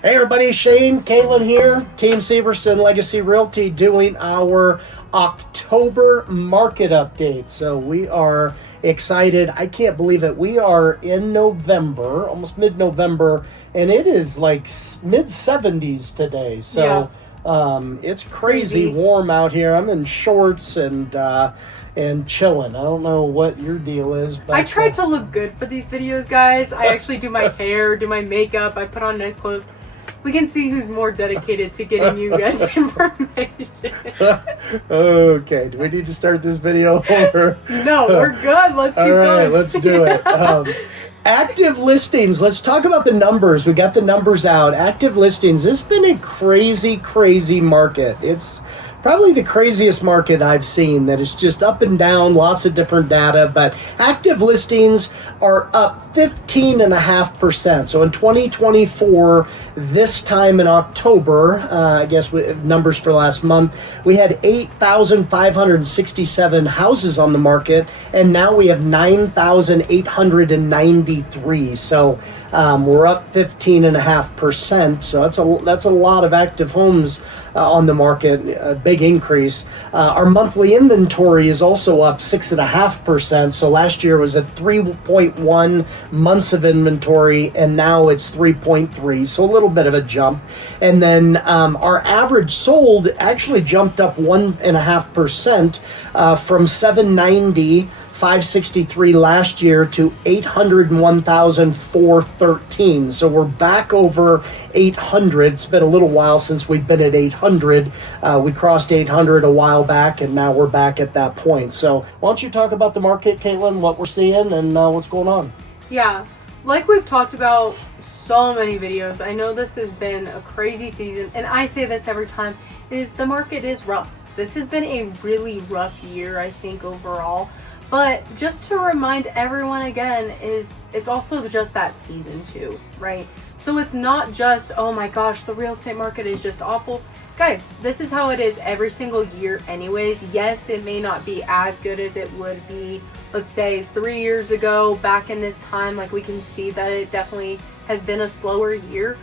Hey everybody, Shane, Kaitlyn here, Team Severson Legacy Realty doing our October market update. So we are excited. I can't believe it. We are in November, almost mid-November, and it is like mid-70s today. So it's crazy warm out here. I'm in shorts and chilling. I don't know what your deal is, but I try to look good for these videos, guys. I actually do my hair, do my makeup, I put on nice clothes. We can see who's more dedicated to getting you guys information. Okay, do we need to start this video over? No, we're good. Let's keep going. All right, let's do it. Active listings. Let's talk about the numbers. We got the numbers out. Active listings. It's been a crazy market. It's probably the craziest market I've seen, that is just up and down, lots of different data, but active listings are up 15.5%. So in 2024, this time in October, I guess numbers for last month, we had 8,567 houses on the market, and now we have 9,893. So we're up 15.5%. So that's a lot of active homes on the market, a big increase. Our monthly inventory is also up 6.5%. So last year was at 3.1 months of inventory, and now it's 3.3. So a little bit of a jump. And then our average sold actually jumped up 1.5% from 563 last year to 801,413. So we're back over 800. It's been a little while since we've been at 800. We crossed 800 a while back, and now we're back at that point. So why don't you talk about the market, Kaitlyn, what we're seeing and what's going on? Yeah, like we've talked about so many videos, I know this has been a crazy season, and I say this every time, is the market is rough. This has been a really rough year, I think, overall. But just to remind everyone again, is it's also just that season too, right? So it's not just, oh my gosh, the real estate market is just awful. Guys, this is how it is every single year anyways. Yes, it may not be as good as it would be, let's say 3 years ago, back in this time. Like, we can see that it definitely has been a slower year.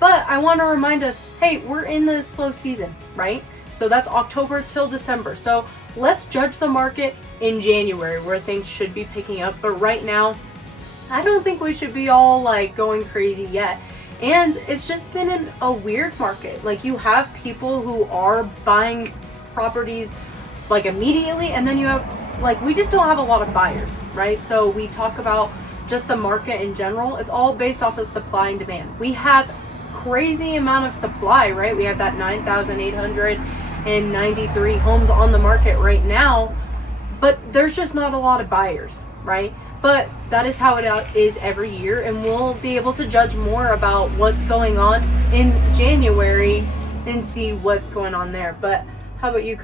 But I want to remind us, hey, we're in the slow season, right? So that's October till December. So let's judge the market in January, where things should be picking up. But right now, I don't think we should be all like going crazy yet. And it's just been a weird market. Like, you have people who are buying properties like immediately, and then you have, like, we just don't have a lot of buyers, right? So we talk about just the market in general. It's all based off of supply and demand. We have crazy amount of supply, right? We have that 9,893 homes on the market right now, but there's just not a lot of buyers, right? But that is how it is every year, and we'll be able to judge more about what's going on in January and see what's going on there. But how about you,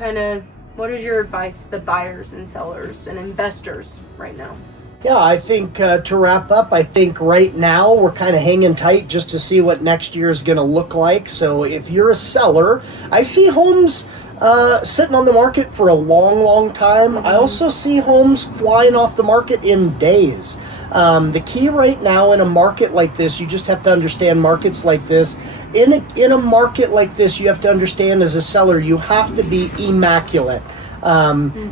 what is your advice to the buyers and sellers and investors right now? Yeah, I think to wrap up, I think right now we're kind of hanging tight just to see what next year is going to look like. So if you're a seller, I see homes sitting on the market for a long time. I also see homes flying off the market in days. The key right now in a market like this, you just have to understand markets like this. In a market like this, you have to understand, as a seller, you have to be immaculate.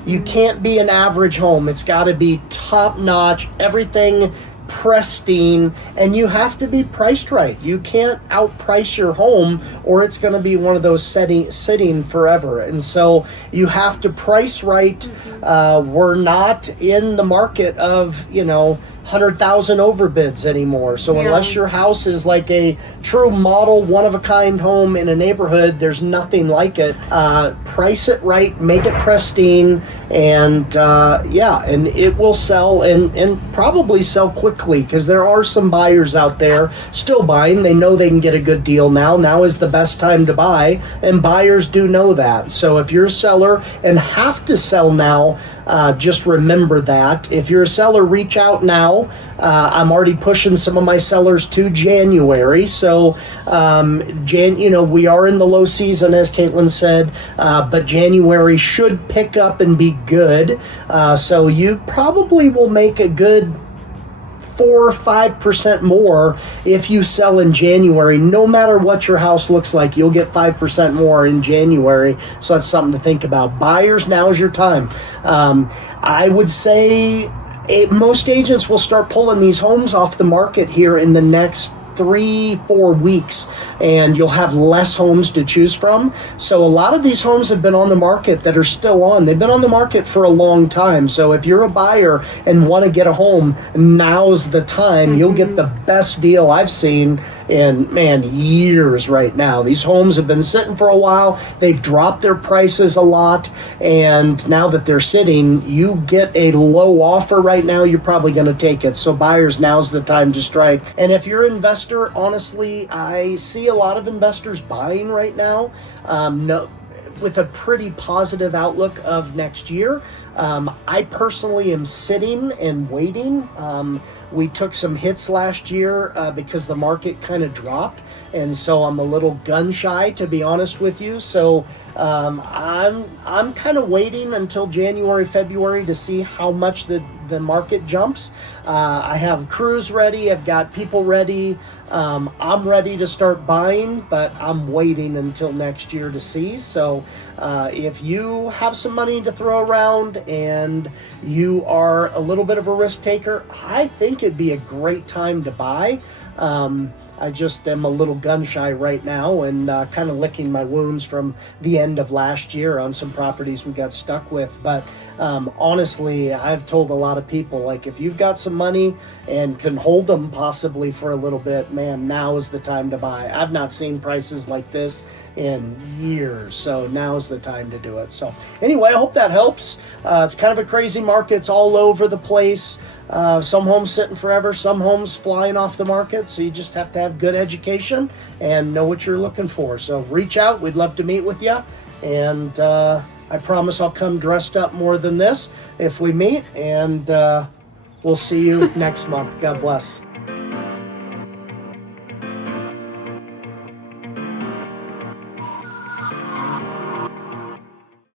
You can't be an average home. It's got to be top notch, everything pristine, and you have to be priced right. You can't outprice your home, or it's going to be one of those sitting forever. And so you have to price right. We're not in the market of 100,000 overbids anymore. So unless your house is like a true model, one-of-a-kind home in a neighborhood, there's nothing like it. Price it right, make it pristine, and and it will sell, and probably sell quickly, because there are some buyers out there still buying. They know they can get a good deal now. Now is the best time to buy, and buyers do know that. So if you're a seller and have to sell now, just remember that. If you're a seller, reach out now. I'm already pushing some of my sellers to January. So, we are in the low season, as Kaitlyn said, but January should pick up and be good. So you probably will make a good 4 or 5% more if you sell in January. No matter what your house looks like, you'll get 5% more in January. So that's something to think about. Buyers, now is your time. I would say most agents will start pulling these homes off the market here in the next 3-4 weeks, and you'll have less homes to choose from. So a lot of these homes have been on the market that are still on. They've been on the market for a long time. So if you're a buyer and want to get a home, now's the time. You'll get the best deal I've seen in, years right now. These homes have been sitting for a while. They've dropped their prices a lot, and now that they're sitting, you get a low offer right now, you're probably going to take it. So buyers, now's the time to strike. And if you're an investor, honestly, I see a lot of investors buying right now, with a pretty positive outlook of next year. I personally am sitting and waiting. We took some hits last year because the market kind of dropped, and so I'm a little gun shy, to be honest with you. So I'm kind of waiting until January, February to see how much the market jumps. I have crews ready. I've got people ready. I'm ready to start buying, but I'm waiting until next year to see. So if you have some money to throw around and you are a little bit of a risk taker, I think it'd be a great time to buy. I just am a little gun shy right now and kind of licking my wounds from the end of last year on some properties we got stuck with. But honestly, I've told a lot of people, like, if you've got some money and can hold them possibly for a little bit, now is the time to buy. I've not seen prices like this in years, so now is the time to do it. So anyway, I hope that helps. It's kind of a crazy market. It's all over the place. Some homes sitting forever, some homes flying off the market. So you just have to have good education and know what you're looking for. So reach out. We'd love to meet with you. And I promise I'll come dressed up more than this if we meet. And we'll see you next month. God bless.